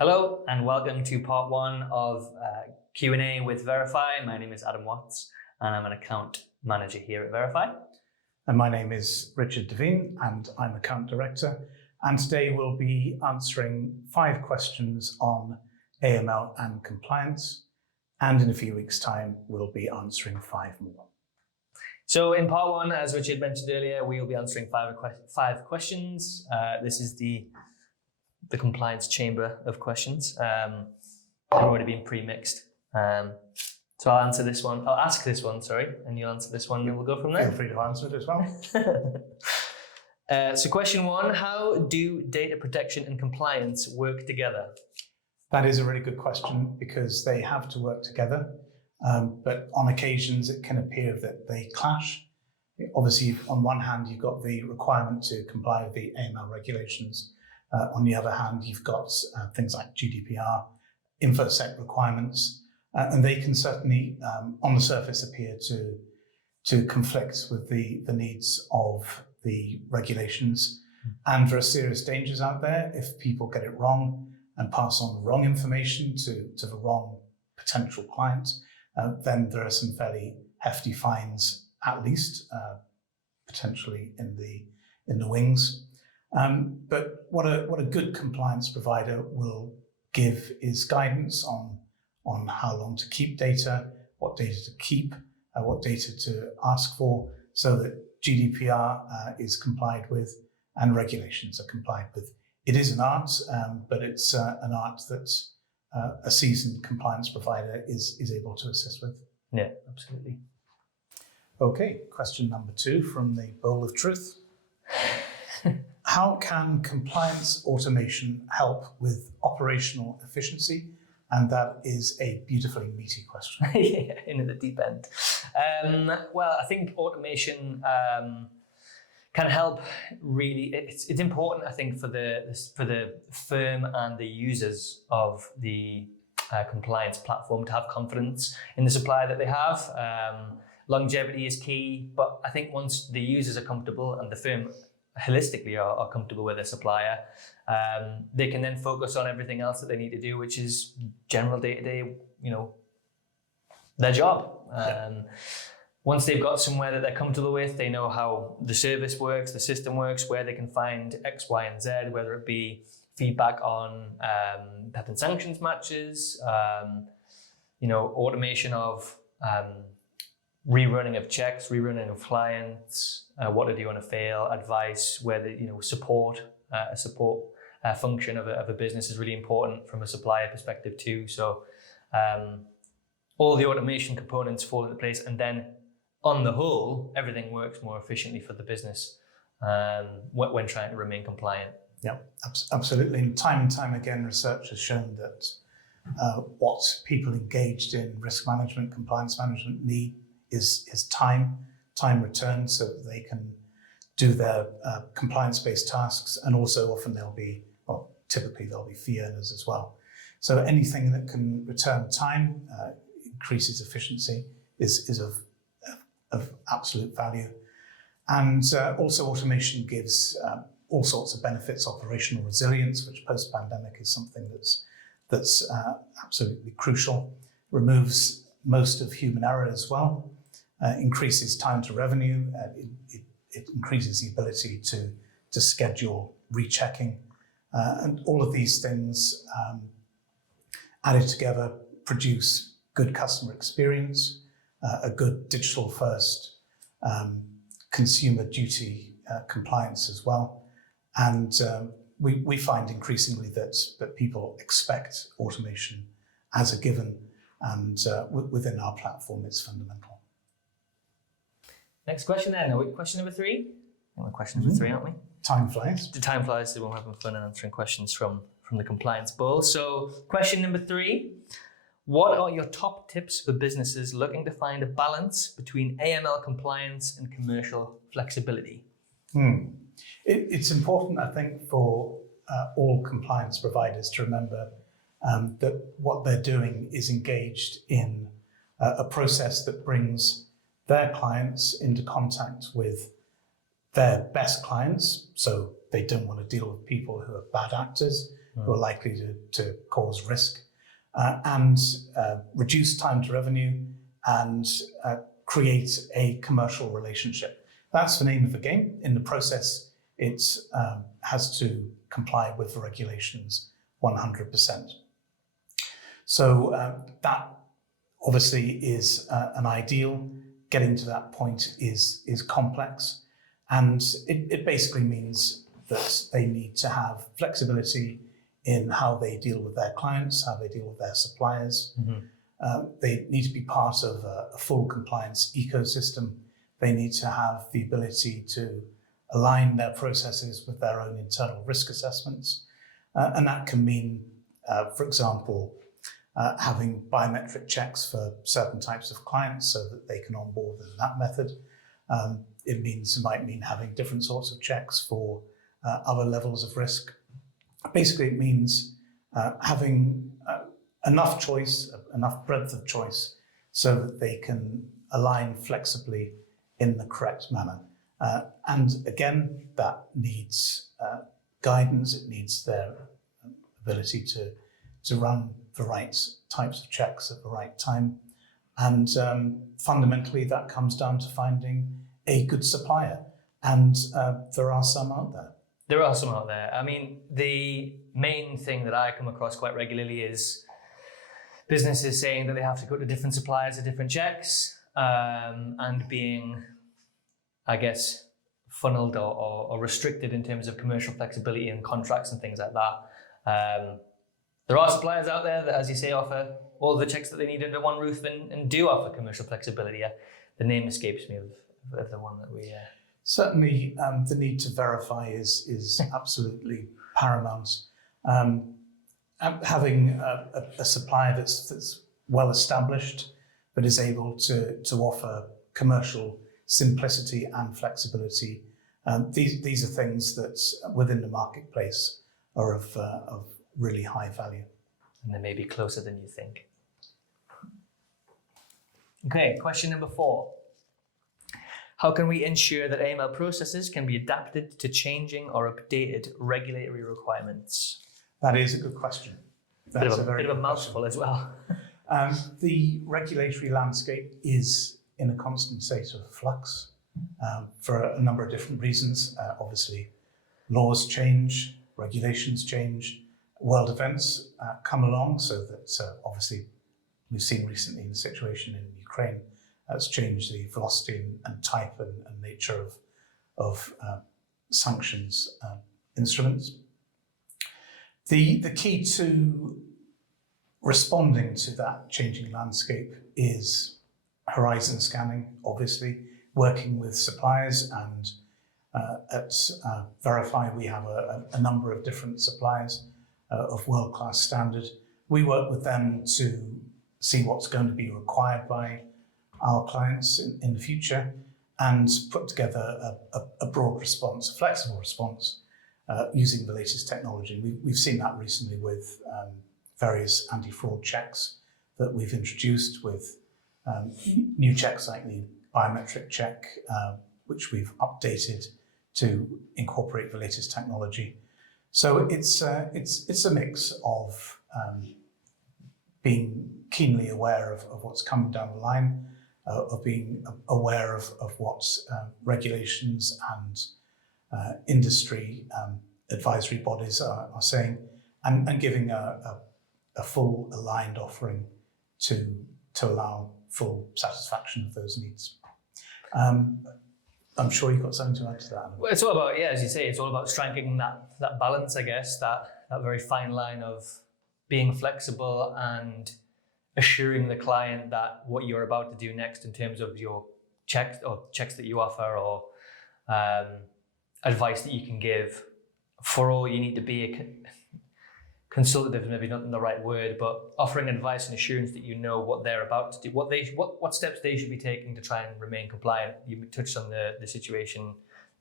Hello and welcome to part one of Q&A with Veriphy. My name is Adam Watts and I'm an account manager here at Veriphy. And my name is Richard Devine and I'm account director. And today we'll be answering 5 questions on AML and compliance. And in a few weeks' time, we'll be answering 5 more. So in part one, as Richard mentioned earlier, we'll be answering 5 questions. This is the compliance chamber of questions. They've already been pre-mixed. So I'll ask this one, and you'll answer this one, and we'll go from there. Feel free to answer it as well. So question 1, how do data protection and compliance work together? That is a really good question because they have to work together, but on occasions it can appear that they clash. Obviously, on one hand, you've got the requirement to comply with the AML regulations. On the other hand, you've got things like GDPR, InfoSec requirements, and they can certainly, on the surface, appear to conflict with the needs of the regulations. And there are serious dangers out there if people get it wrong and pass on the wrong information to the wrong potential client. Then there are some fairly hefty fines, at least, potentially in the wings. But what a good compliance provider will give is guidance on how long to keep data, what data to keep, what data to ask for, so that GDPR is complied with and regulations are complied with. It is an art, but it's an art that a seasoned compliance provider is able to assist with. Yeah, absolutely. Okay, question number 2 from the bowl of truth. How can compliance automation help with operational efficiency? And that is a beautifully meaty question. Yeah, into the deep end. Well, I think automation can help really. It's important, I think, for the firm and the users of the compliance platform to have confidence in the supplier that they have. Longevity is key, but I think once the users are comfortable and the firm holistically are comfortable with their supplier, they can then focus on everything else that they need to do, which is general day-to-day, their job. Once they've got somewhere that they're comfortable with, they know how the service works, the system works, where they can find X, Y, and Z, whether it be feedback on PEP and sanctions matches, automation of rerunning of checks, rerunning of clients, what to do on a fail, advice, whether support, a support function of a business is really important from a supplier perspective too. So all the automation components fall into place, and then on the whole, everything works more efficiently for the business when trying to remain compliant. Yeah, absolutely. And time again, research has shown that what people engaged in risk management, compliance management need is time returned, so that they can do their compliance-based tasks, and also often typically there'll be fee earners as well. So anything that can return time, increases efficiency, is of absolute value. And also automation gives all sorts of benefits, operational resilience, which post-pandemic is something that's absolutely crucial, removes most of human error as well, increases time to revenue, it increases the ability to schedule rechecking, and all of these things added together produce good customer experience, a good digital first consumer duty compliance as well. And we find increasingly that people expect automation as a given, and within our platform it's fundamental. Next question then. Are we question number 3? I think we're question number 3, aren't we? Time flies. The time flies, so we're having fun and answering questions from the compliance bowl. So question number 3, what are your top tips for businesses looking to find a balance between AML compliance and commercial flexibility? It's important, I think, for all compliance providers to remember that what they're doing is engaged in a process that brings their clients into contact with their best clients. So they don't want to deal with people who are bad actors. who are likely to cause risk, and reduce time to revenue and create a commercial relationship. That's the name of the game. In the process, it has to comply with the regulations 100%. So that obviously is an ideal. Getting to that point is complex, and it basically means that they need to have flexibility in how they deal with their clients, how they deal with their suppliers. They need to be part of a full compliance ecosystem. They need to have the ability to align their processes with their own internal risk assessments. And that can mean, for example, having biometric checks for certain types of clients so that they can onboard in that method. It might mean having different sorts of checks for other levels of risk. Basically, it means having enough choice, enough breadth of choice, so that they can align flexibly in the correct manner. And again, that needs guidance. It needs their ability to run the right types of checks at the right time. And fundamentally, that comes down to finding a good supplier. And there are some out there. There are some out there. I mean, the main thing that I come across quite regularly is businesses saying that they have to go to different suppliers for different checks, and being, I guess, funneled or restricted in terms of commercial flexibility and contracts and things like that. There are suppliers out there that, as you say, offer all the checks that they need under one roof and do offer commercial flexibility. The name escapes me of the one that we... Certainly, the need to verify is absolutely paramount. Having a supplier that's well established, but is able to offer commercial simplicity and flexibility. These are things that within the marketplace are of really high value. And they may be closer than you think. Okay, question number 4. How can we ensure that AML processes can be adapted to changing or updated regulatory requirements? That is a good question. That's a bit of a mouthful as well. The regulatory landscape is in a constant state of flux for a number of different reasons. Obviously, laws change, regulations change, world events come along, so that obviously we've seen recently in the situation in Ukraine, that's changed the velocity and type and nature of sanctions instruments. The key to responding to that changing landscape is horizon scanning, obviously, working with suppliers, and at Veriphy we have a number of different suppliers of world-class standard. We work with them to see what's going to be required by our clients in the future and put together a broad response, a flexible response using the latest technology. We've seen that recently with various anti-fraud checks that we've introduced, with new checks like the biometric check, which we've updated to incorporate the latest technology. So it's a mix of being keenly aware of what's coming down the line, of being aware of what regulations and industry advisory bodies are saying, and giving a full aligned offering to allow full satisfaction of those needs. I'm sure you've got something to add to that. Well, it's all about, as you say, it's all about striking that balance, I guess, that very fine line of being flexible and assuring the client that what you're about to do next in terms of your checks that you offer, or advice that you can give, for all you need to be consultative, maybe not the right word, but offering advice and assurance that you know what they're about to do, what steps they should be taking to try and remain compliant. You touched on the situation,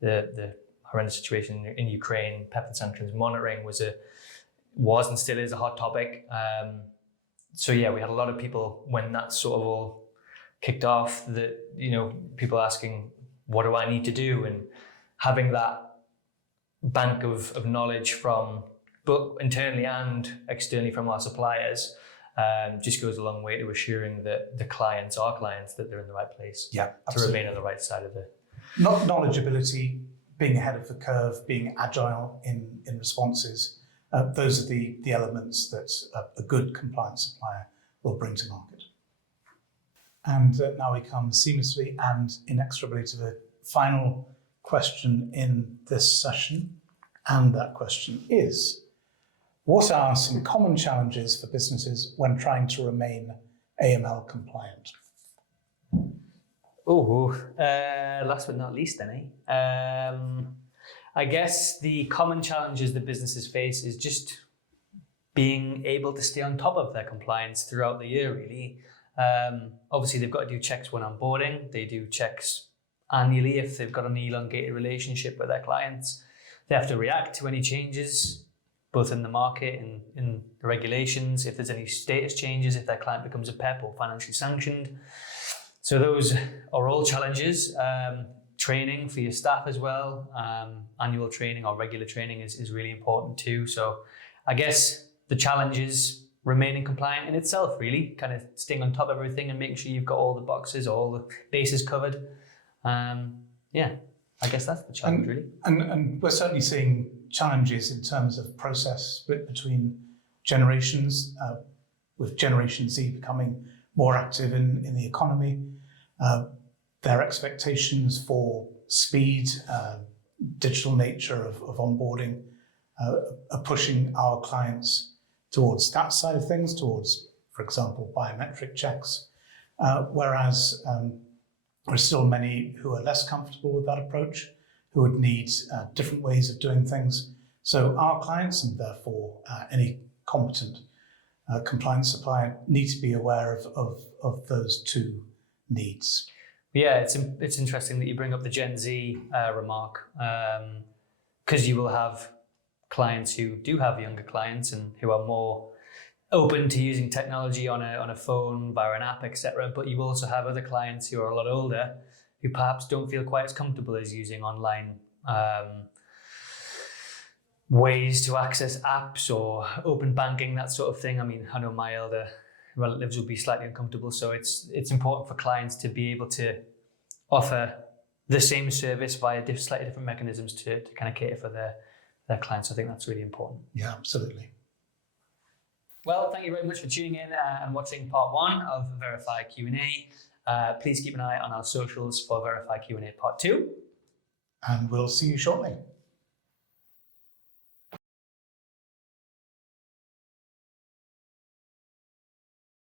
the horrendous situation in Ukraine. PEP sanctions monitoring was and still is a hot topic. So yeah, we had a lot of people when that sort of all kicked off, that, people asking, what do I need to do? And having that bank of knowledge from but internally and externally from our suppliers, just goes a long way to assuring that the clients, our clients, that they're in the right place. Yeah, to absolutely. remain on the right side of it. Not knowledgeability, being ahead of the curve, being agile in responses. Those are the elements that a good compliance supplier will bring to market. And now we come seamlessly and inexorably to the final question in this session. And that question is, what are some common challenges for businesses when trying to remain AML compliant? Last but not least then, I guess the common challenges that businesses face is just being able to stay on top of their compliance throughout the year, really. Obviously, they've got to do checks when onboarding. They do checks annually if they've got an elongated relationship with their clients. They have to react to any changes, both in the market and in the regulations, if there's any status changes, if their client becomes a PEP or financially sanctioned. So those are all challenges. Training for your staff as well. Annual training or regular training is really important too. So I guess the challenge is remaining compliant in itself, really, kind of staying on top of everything and making sure you've got all the boxes, all the bases covered. I guess that's the challenge, really. And we're certainly seeing challenges in terms of process split between generations, with Generation Z becoming more active in the economy. Their expectations for speed, digital nature of onboarding are pushing our clients towards that side of things, towards, for example, biometric checks, whereas there are still many who are less comfortable with that approach, who would need different ways of doing things. So our clients, and therefore any competent compliance supplier, need to be aware of those two needs. Yeah, it's interesting that you bring up the Gen Z remark, because you will have clients who do have younger clients and who are more open to using technology on a phone, via an app, etc. But you also have other clients who are a lot older who perhaps don't feel quite as comfortable as using online ways to access apps or open banking, that sort of thing. I mean, I know my elder relatives will be slightly uncomfortable, so it's important for clients to be able to offer the same service via slightly different mechanisms to kind of cater for their clients. I think that's really important. Yeah, absolutely. Well, thank you very much for tuning in and watching part 1 of Veriphy Q&A. Please keep an eye on our socials for Veriphy Q&A part 2. And we'll see you shortly.